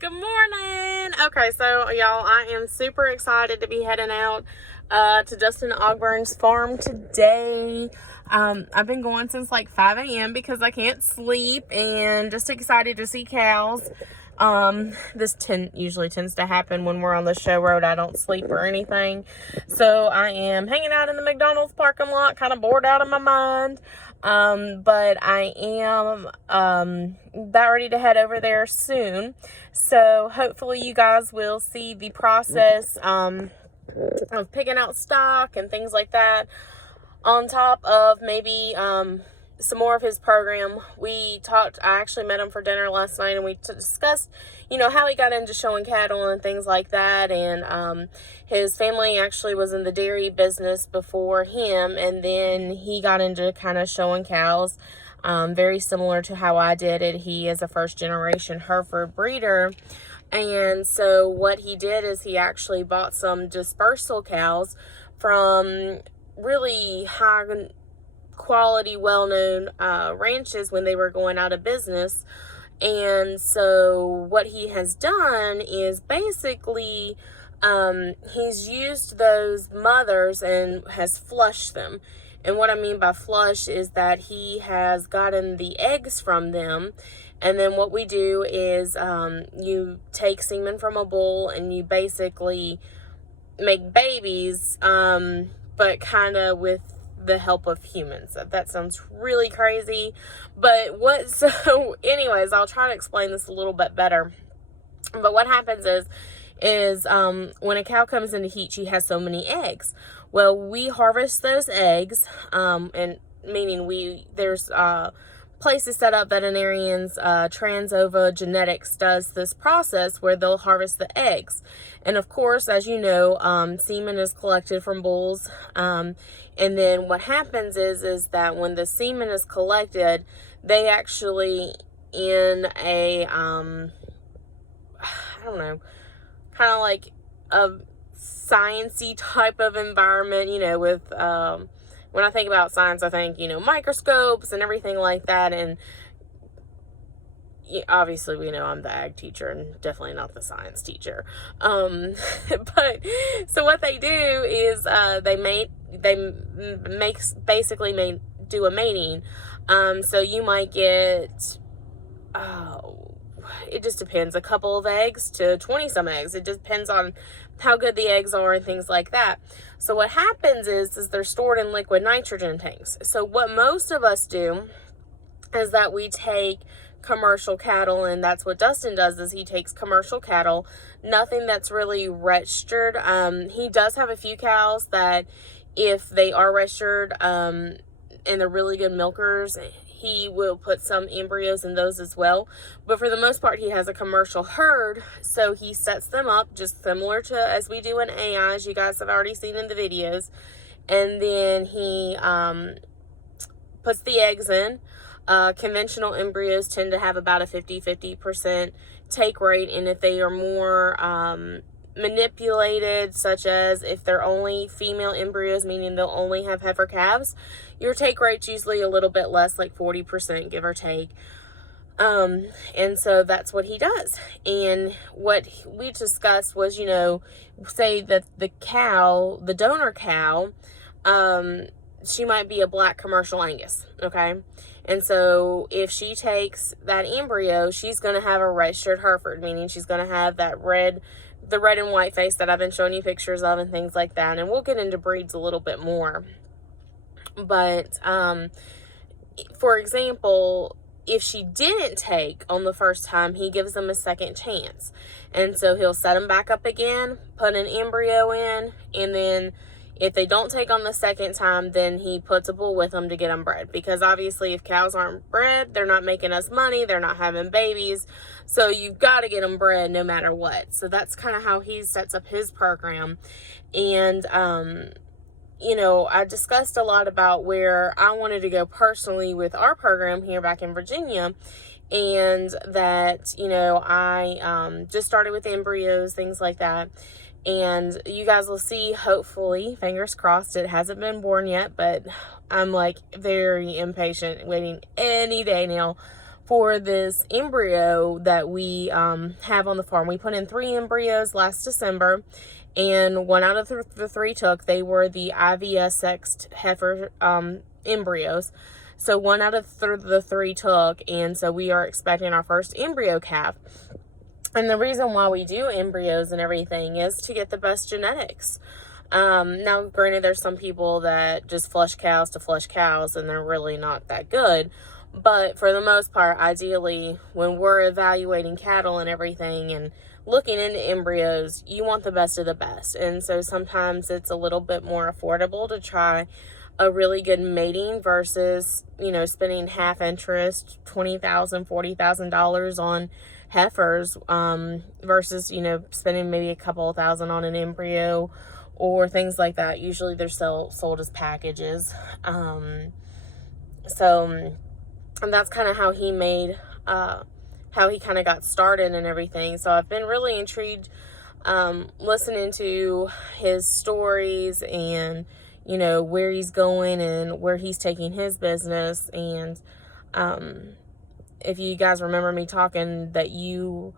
Good morning. Okay, so y'all, I am super excited to be heading out to Dustin Ogburn's farm today. I've been going since like 5 a.m. because I can't sleep, and just excited to see cows. This usually tends to happen when we're on the show road. I don't sleep or anything. So I am hanging out in the McDonald's parking lot, kind of bored out of my mind. But I am about ready to head over there soon. So hopefully you guys will see the process of picking out stock and things like that, on top of maybe some more of his program. I actually met him for dinner last night, and we discussed, how he got into showing cattle and things like that. And his family actually was in the dairy business before him, and then he got into kind of showing cows, very similar to how I did it. He is a first generation Hereford breeder. And so what he did is he actually bought some dispersal cows from really high quality, well-known ranches when they were going out of business. And so what he has done is basically he's used those mothers and has flushed them. And what I mean by flush is that he has gotten the eggs from them. And then what we do is you take semen from a bull and you basically make babies, but kind of with the help of humans. That sounds really crazy, but so anyways, I'll try to explain this a little bit better. But what happens is when a cow comes into heat, she has so many eggs. Well, we harvest those eggs, and meaning there's places set up, veterinarians, Transova Genetics does this process where they'll harvest the eggs. And of course, as you know, semen is collected from bulls. And then what happens is that when the semen is collected, they actually, in a, I don't know, kind of like a science-y type of environment, with, when I think about science, I think, microscopes and everything like that. And obviously, we know I'm the ag teacher and definitely not the science teacher. But so what they do is do a mating. So you might get, it just depends, a couple of eggs to 20 some eggs. It depends on how good the eggs are and things like that. So what happens is they're stored in liquid nitrogen tanks. So what most of us do is that we take commercial cattle, and that's what Dustin does, is he takes commercial cattle, nothing that's really registered. He does have a few cows that, if they are registered, and they're really good milkers, he will put some embryos in those as well. But for the most part, he has a commercial herd, so he sets them up just similar to as we do in AI, as you guys have already seen in the videos. And then he puts the eggs in. Conventional embryos tend to have about a 50% take rate, and if they are more manipulated, such as if they're only female embryos, meaning they'll only have heifer calves, your take rate's usually a little bit less, like 40%, give or take. And so that's what he does. And what we discussed was, say that the donor cow, she might be a black commercial Angus, okay? And so if she takes that embryo, she's going to have a registered Hereford, meaning she's going to have the red and white face that I've been showing you pictures of and things like that. And we'll get into breeds a little bit more. But, for example, if she didn't take on the first time, he gives them a second chance. And so he'll set them back up again, put an embryo in, and then if they don't take on the second time, then he puts a bull with them to get them bred. Because obviously, if cows aren't bred, they're not making us money. They're not having babies. So you've got to get them bred no matter what. So that's kind of how he sets up his program. And, I discussed a lot about where I wanted to go personally with our program here back in Virginia. And that, I just started with embryos, things like that. And you guys will see, hopefully, fingers crossed, it hasn't been born yet, but I'm like very impatient, waiting any day now for this embryo that we have on the farm. We put in 3 embryos last December, and 1 out of the 3 took. They were the IVS sexed heifer embryos. So 1 out of the 3 took, and so we are expecting our first embryo calf. And the reason why we do embryos and everything is to get the best genetics. Now, granted, there's some people that just flush cows to flush cows, and they're really not that good. But for the most part, ideally, when we're evaluating cattle and everything and looking into embryos, you want the best of the best. And so sometimes it's a little bit more affordable to try a really good mating versus, you know, spending half interest, $20,000, $40,000 on heifers, versus, you know, spending maybe a couple of thousand on an embryo or things like that. Usually they're sold as packages. So and that's kind of how he made, how he kind of got started and everything. So I've been really intrigued, listening to his stories and, you know, where he's going and where he's taking his business. And, if you guys remember me talking that you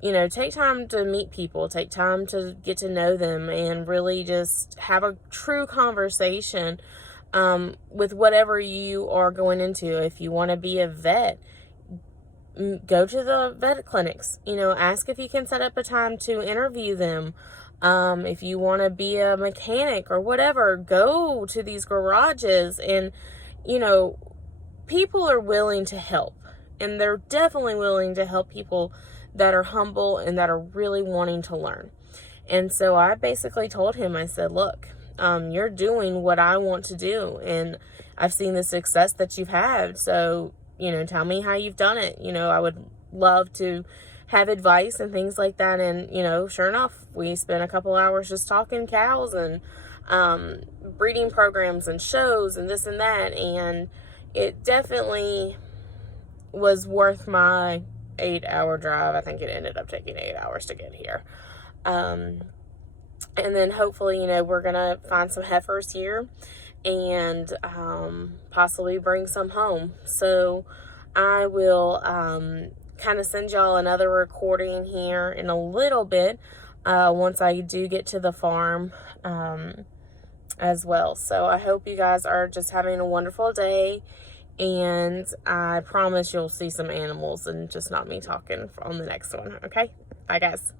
know, take time to meet people, take time to get to know them, and really just have a true conversation with whatever you are going into. If you want to be a vet, go to the vet clinics, you know, ask if you can set up a time to interview them. If you want to be a mechanic or whatever, go to these garages. And, you know, people are willing to help, and they're definitely willing to help people that are humble and that are really wanting to learn. And so I basically told him, I said, look, you're doing what I want to do, and I've seen the success that you've had. So, you know, tell me how you've done it. You know, I would love to have advice and things like that. And, you know, sure enough, we spent a couple hours just talking cows and breeding programs and shows and this and that. And it definitely was worth my 8-hour drive. I think it ended up taking 8 hours to get here. And then hopefully, you know, we're going to find some heifers here and possibly bring some home. So I will kind of send y'all another recording here in a little bit once I do get to the farm as well. So I hope you guys are just having a wonderful day. And I promise you'll see some animals and just not me talking on the next one. Okay? Bye, guys.